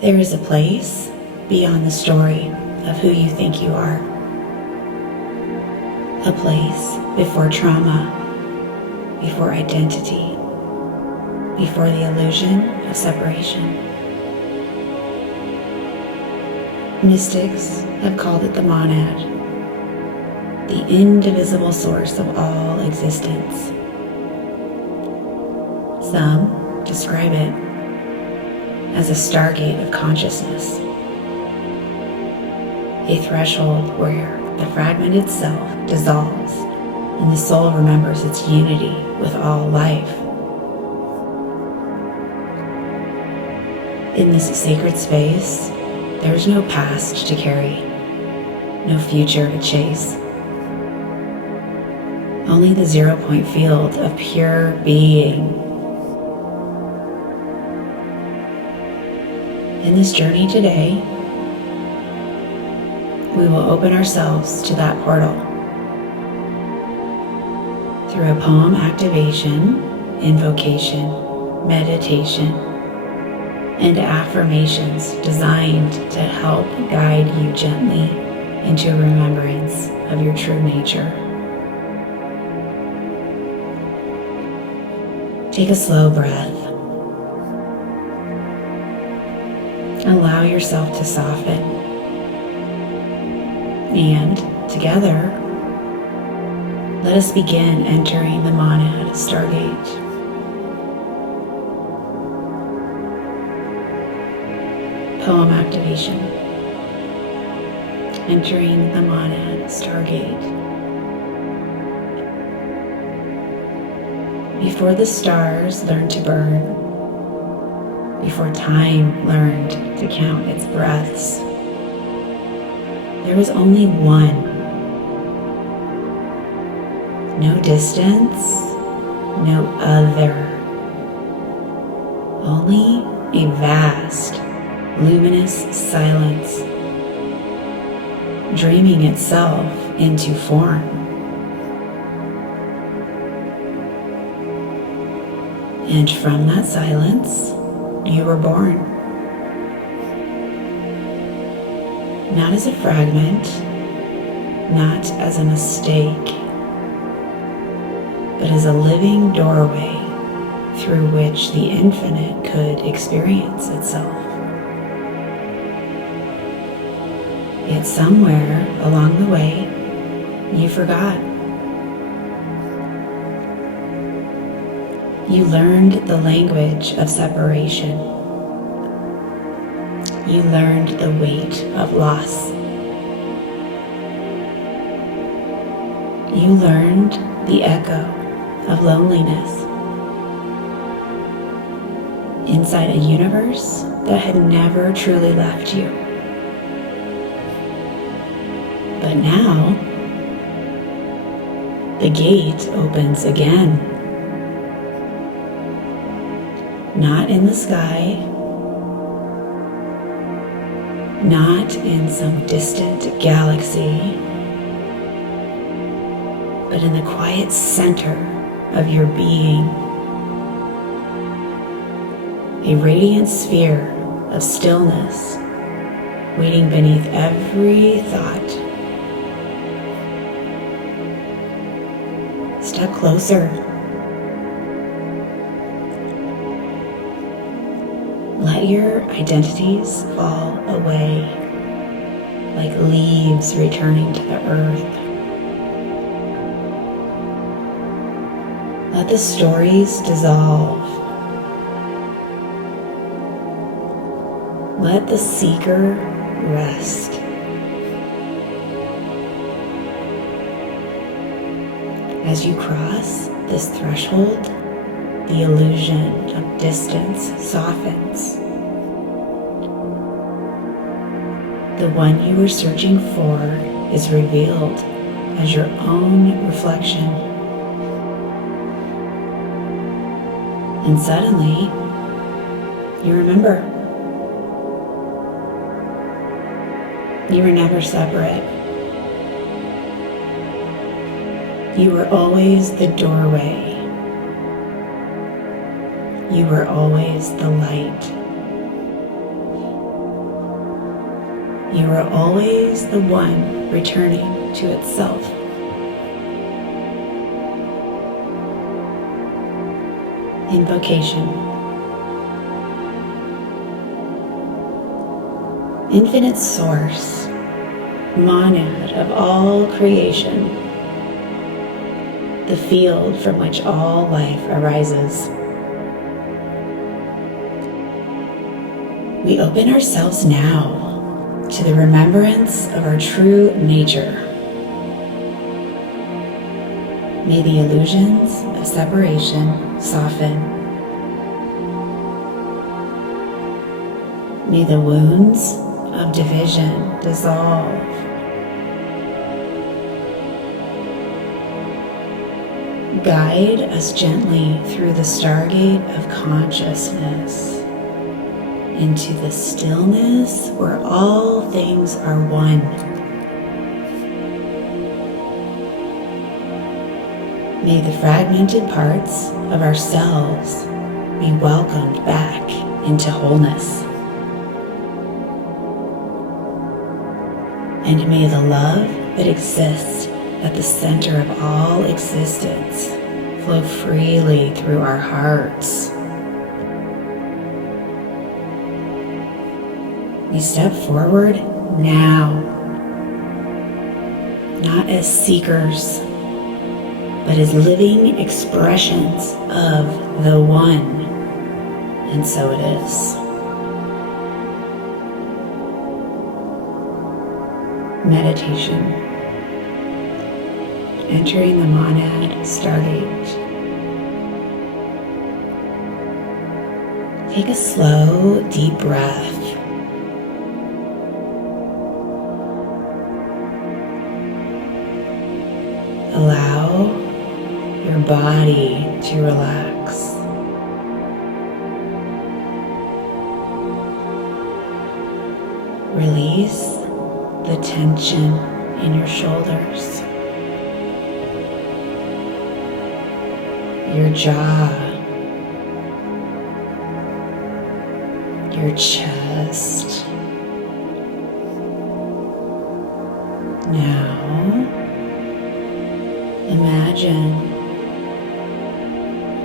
There is a place beyond the story of who you think you are. A place before trauma, before identity, before the illusion of separation. Mystics have called it the monad, the indivisible source of all existence. Some describe it as a stargate of consciousness, a threshold where the fragmented self dissolves and the soul remembers its unity with all life. In this sacred space, there is no past to carry, no future to chase. Only the 0-point field of pure being. In this journey today, we will open ourselves to that portal through a poem activation, invocation, meditation, and affirmations designed to help guide you gently into a remembrance of your true nature. Take a slow breath. Allow yourself to soften. And together, let us begin entering the Monad Stargate. Poem activation. Entering the Monad Stargate. Before the stars learned to burn, before time learned to count its breaths, there was only one. No distance, no other. Only a vast, luminous silence, dreaming itself into form. And from that silence, you were born. Not as a fragment, not as a mistake, but as a living doorway through which the infinite could experience itself. Yet somewhere along the way, you forgot. You learned the language of separation. You learned the weight of loss. You learned the echo of loneliness inside a universe that had never truly left you. But now, the gate opens again. Not in the sky, not in some distant galaxy, but in the quiet center of your being. A radiant sphere of stillness waiting beneath every thought. Step closer. Let your identities fall away like leaves returning to the earth. Let the stories dissolve. Let the seeker rest. As you cross this threshold, the illusion of distance softens. The one you were searching for is revealed as your own reflection. And suddenly, you remember. You were never separate. You were always the doorway. You were always the light. You are always the one returning to itself. Invocation. Infinite Source, Monad of all creation, the field from which all life arises. We open ourselves now to the remembrance of our true nature. May the illusions of separation soften. May the wounds of division dissolve. Guide us gently through the stargate of consciousness into the stillness where all things are one. May the fragmented parts of ourselves be welcomed back into wholeness. And may the love that exists at the center of all existence flow freely through our hearts. We step forward now, not as seekers, but as living expressions of the One, and so it is. Meditation. Entering the Monad Stargate. Take a slow, deep breath. Allow your body to relax. Release the tension in your shoulders, your jaw, your chest. Now, imagine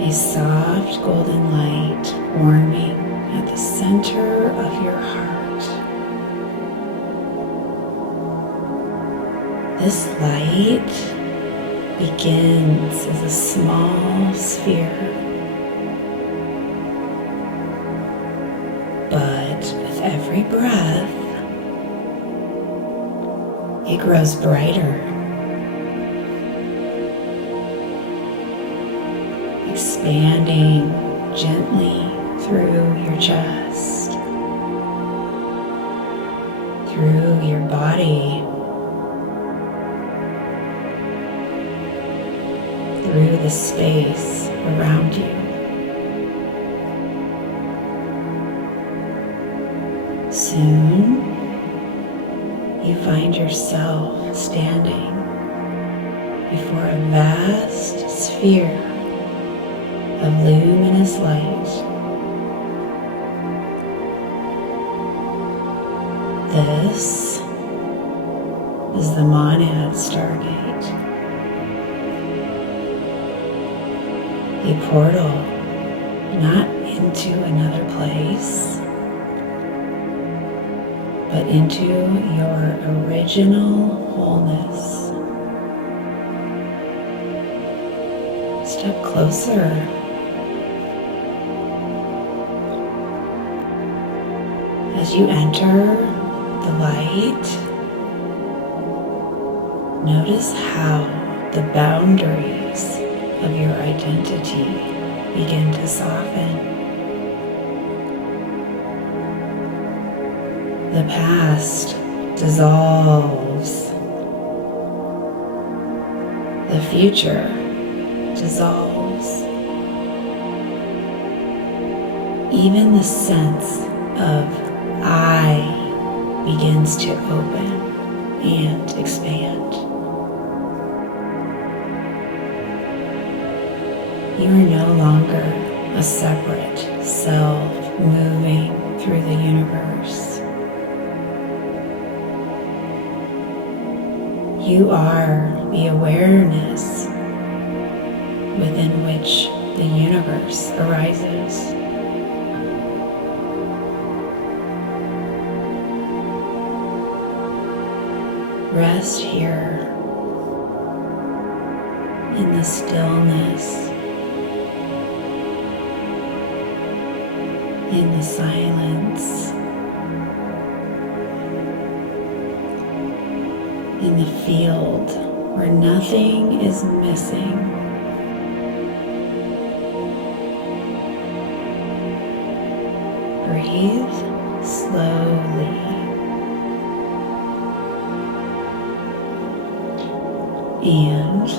a soft golden light warming at the center of your heart. This light begins as a small sphere, but with every breath, it grows brighter, expanding gently through your chest, through your body, through the space around you. Soon, you find yourself standing before a vast sphere of luminous light. This is the Monad Stargate, a portal not into another place, but into your original wholeness. Step closer. As you enter the light, notice how the boundaries of your identity begin to soften. The past dissolves. The future dissolves. Even the sense of I begins to open and expand. You are no longer a separate self moving through the universe. You are the awareness within which the universe arises. Rest here in the stillness, in the silence, in the field where nothing is missing. Breathe slowly. And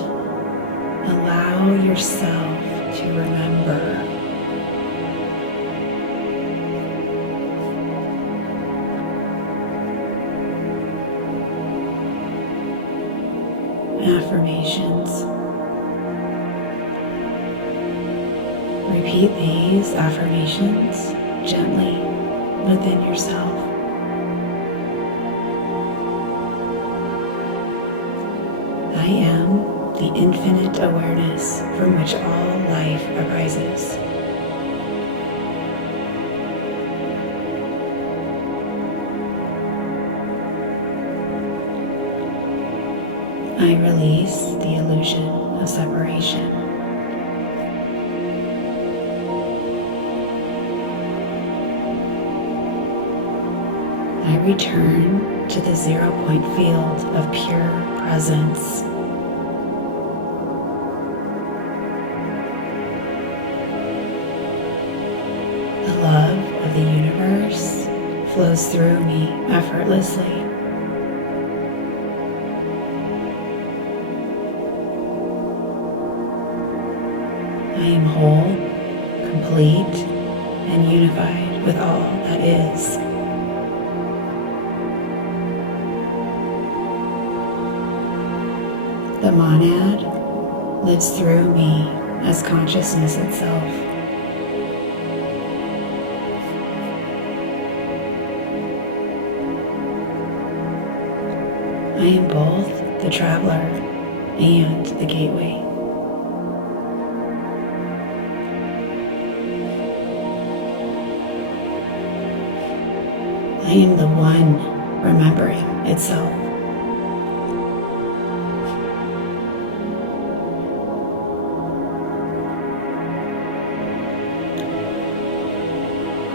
allow yourself to remember affirmations. Repeat these affirmations gently within yourself. I am the infinite awareness from which all life arises. I release the illusion of separation. I return to the 0-point field of pure presence. The love of the universe flows through me effortlessly. I am whole, complete, and unified with all that is. The monad lives through me as consciousness itself. I am both the traveler and the gateway. I am the one remembering itself.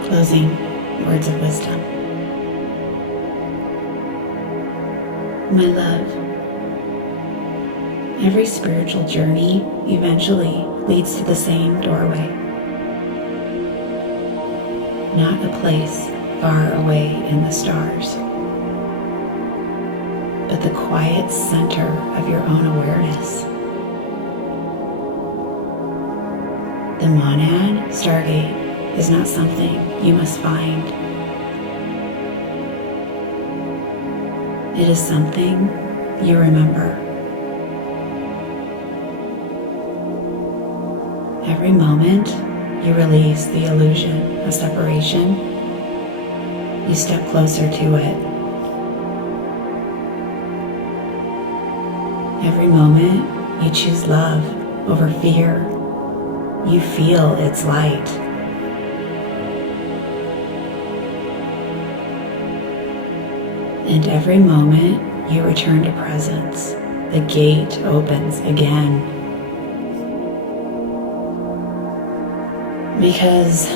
Closing words of wisdom. My love, every spiritual journey eventually leads to the same doorway. Not a place far away in the stars, but the quiet center of your own awareness. The Monad Stargate is not something you must find. It is something you remember. Every moment you release the illusion of separation, you step closer to it. Every moment you choose love over fear, you feel its light. And every moment you return to presence, the gate opens again. Because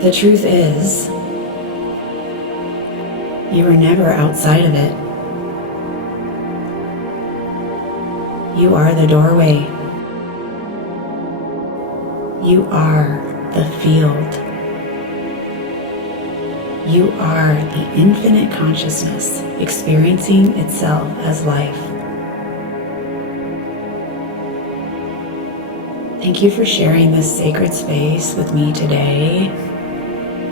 the truth is, you were never outside of it. You are the doorway. You are the field. You are the infinite consciousness experiencing itself as life. Thank you for sharing this sacred space with me today.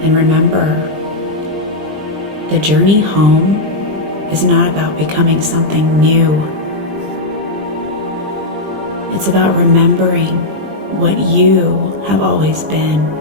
And remember, the journey home is not about becoming something new. It's about remembering what you have always been.